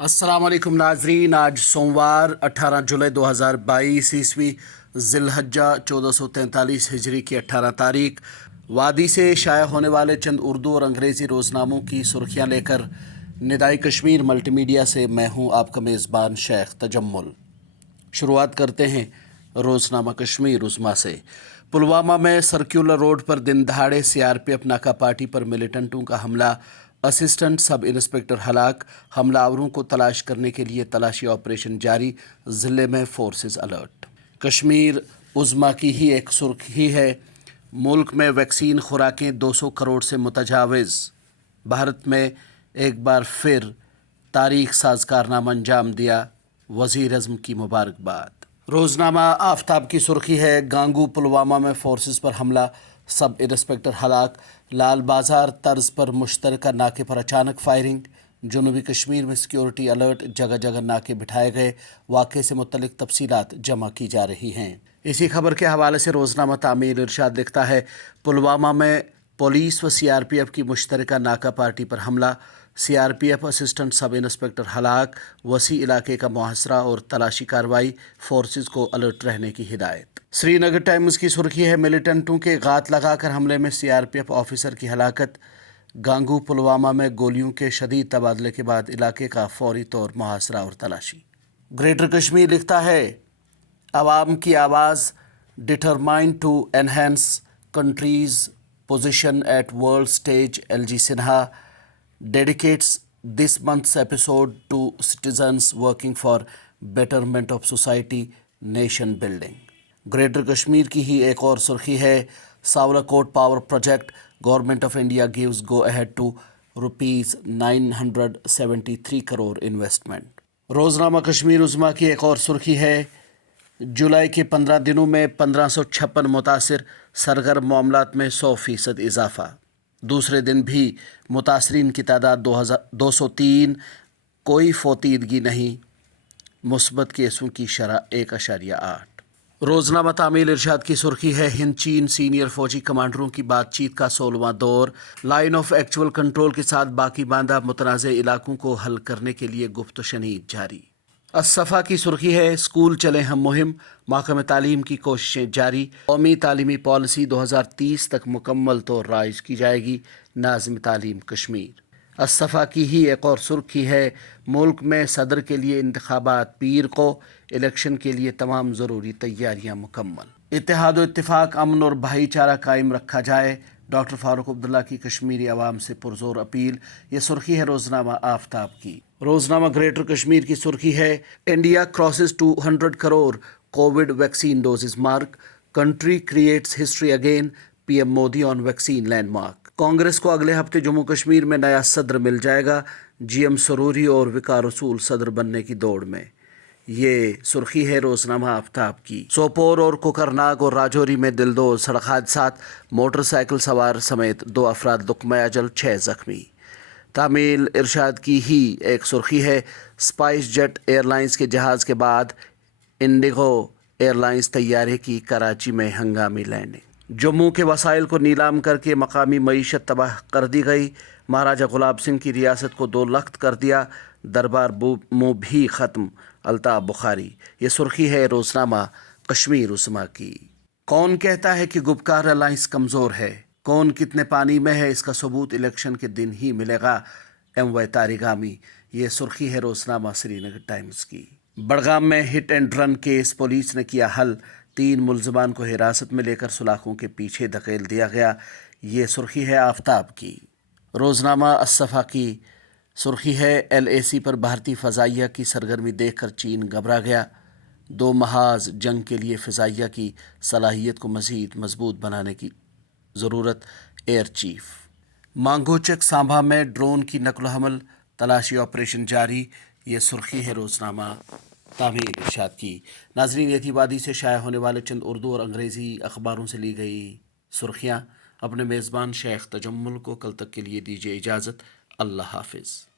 السلام علیکم ناظرین، آج سوموار 18 جولائی 2022 عیسوی ذی الحجہ 1443 ہجری کی 18 تاریخ وادی سے شائع ہونے والے چند اردو اور انگریزی روزناموں کی سرخیاں لے کر ندائے کشمیر ملٹی میڈیا سے میں ہوں آپ کا میزبان شیخ تجمل۔ شروعات کرتے ہیں روزنامہ کشمیر عظمیٰ سے۔ پلوامہ میں سرکولر روڈ پر دن دہاڑے سی آر پی ایف ناکہ پارٹی پر ملیٹنٹوں کا حملہ، اسسٹنٹ سب انسپکٹر ہلاک، حملہ آوروں کو تلاش کرنے کے لیے تلاشی آپریشن جاری، ضلع میں فورسز الرٹ۔ کشمیر عظمیٰ کی ہی ایک سرخی ہے، ملک میں ویکسین خوراکیں 200 کروڑ سے متجاوز، بھارت میں ایک بار پھر تاریخ ساز کارنامہ انجام دیا، وزیر اعظم کی مبارکباد۔ روزنامہ آفتاب کی سرخی ہے، گانگو پلوامہ میں فورسز پر حملہ، سب انسپکٹر ہلاک، لال بازار طرز پر مشترکہ ناکے پر اچانک فائرنگ، جنوبی کشمیر میں سیکیورٹی الرٹ، جگہ جگہ ناکے بٹھائے گئے، واقعے سے متعلق تفصیلات جمع کی جا رہی ہیں۔ اسی خبر کے حوالے سے روزنامہ تعمیر ارشاد لکھتا ہے، پلوامہ میں پولیس و سی آر پی ایف کی مشترکہ ناکہ پارٹی پر حملہ، C R P F assistant sub inspector ہلاک، وسیع علاقے کا محاصرہ اور تلاشی کارروائی، فورسز کو الرٹ رہنے کی ہدایت۔ سری نگر ٹائمز کی سرخی ہے، ملیٹنٹوں کے غات لگا کر حملے میں C R P F officer کی ہلاکت، گانگو پلوامہ میں گولیوں کے شدید تبادلے کے بعد علاقے کا فوری طور محاصرہ اور تلاشی۔ گریٹر کشمیر لکھتا ہے، عوام کی آواز، determined to enhance country's position at world stage, L G Sinha dedicates this month's episode to citizens working for betterment of society, nation building۔ Greater Kashmir کی ہی ایک اور سرخی ہے، Sawalkote power project, government of India gives go ahead to ₹973 crore investment. روزنامہ کشمیر عظمیٰ کی ایک اور سرخی ہے، جولائی کے 15 دنوں میں 1556 متاثر، سرگرم معاملات میں 100% اضافہ، دوسرے دن بھی متاثرین کی تعداد 203، کوئی فوتیدگی نہیں، مثبت کیسوں کی شرح 1.8۔ روزنامہ تعمیل ارشاد کی سرخی ہے، ہند چین سینئر فوجی کمانڈروں کی بات چیت کا 16واں دور، لائن آف ایکچول کنٹرول کے ساتھ باقی باندھا متنازع علاقوں کو حل کرنے کے لیے گفت و شنید جاری۔ الصفا کی سرخی ہے، اسکول چلیں ہم مہم، محکمہ تعلیم کی کوششیں جاری، قومی تعلیمی پالیسی 2030 تک مکمل طور رائج کی جائے گی، ناظم تعلیم کشمیر۔ الصفا کی ہی ایک اور سرخی ہے، ملک میں صدر کے لیے انتخابات پیر کو، الیکشن کے لیے تمام ضروری تیاریاں مکمل۔ اتحاد و اتفاق، امن اور بھائی چارہ قائم رکھا جائے، ڈاکٹر فاروق عبداللہ کی کشمیری عوام سے پرزور اپیل، یہ سرخی ہے روزنامہ آفتاب کی۔ روزنامہ گریٹر کشمیر کی سرخی ہے، India crosses 200 crore covid vaccine doses mark, country creates history again, P M Modi on vaccine landmark. Congress کو اگلے ہفتے جموں کشمیر میں نیا صدر مل جائے گا، جی ایم سروری اور وقار رسول صدر بننے کی دوڑ میں، یہ سرخی ہے روزنامہ آفتاب کی۔ سوپور اور کوکرناگ اور راجوری میں دلدوز سڑک حادثات، موٹر سائیکل سوار سمیت 2 افراد لقمہ اجل، 6 زخمی۔ تعمیل ارشاد کی ہی ایک سرخی ہے، اسپائس جیٹ ایئر لائنز کے جہاز کے بعد انڈیگو ایئر لائنز طیارے کی کراچی میں ہنگامی لینڈنگ۔ جموں کے وسائل کو نیلام کر کے مقامی معیشت تباہ کر دی گئی، مہاراجہ غلاب سنگھ کی ریاست کو 2 لخت کر دیا، دربار منہ بھی ختم، الطاف بخاری، یہ سرخی ہے روزنامہ کشمیر عظمیٰ کی۔ کون کہتا ہے کہ گپکار الائنس کمزور ہے، کون کتنے پانی میں ہے، اس کا ثبوت الیکشن کے دن ہی ملے گا، ایم وائی تاریگامی، یہ سرخی ہے روزنامہ سری نگر ٹائمز کی۔ بڑگام میں hit and run case, police نے کیا حل، 3 ملزمان کو حراست میں لے کر سلاخوں کے پیچھے دھکیل دیا گیا، یہ سرخی ہے آفتاب کی۔ روزنامہ الصفا کی سرخی ہے، ایل اے سی پر بھارتی فضائیہ کی سرگرمی دیکھ کر چین گھبرا گیا، 2 محاذ جنگ کے لیے فضائیہ کی صلاحیت کو مزید مضبوط بنانے کی ضرورت، ایئر چیف۔ مانگو چک سانبھا میں ڈرون کی نقل و حمل، تلاشی آپریشن جاری، یہ سرخی ہے روزنامہ تعمیر ارشاد کی۔ ناظرین، یہ تھی وادی سے شائع ہونے والے چند اردو اور انگریزی اخباروں سے لی گئی سرخیاں۔ اپنے میزبان شیخ تجمل کو کل تک کے لیے دیجیے اجازت، اللہ حافظ۔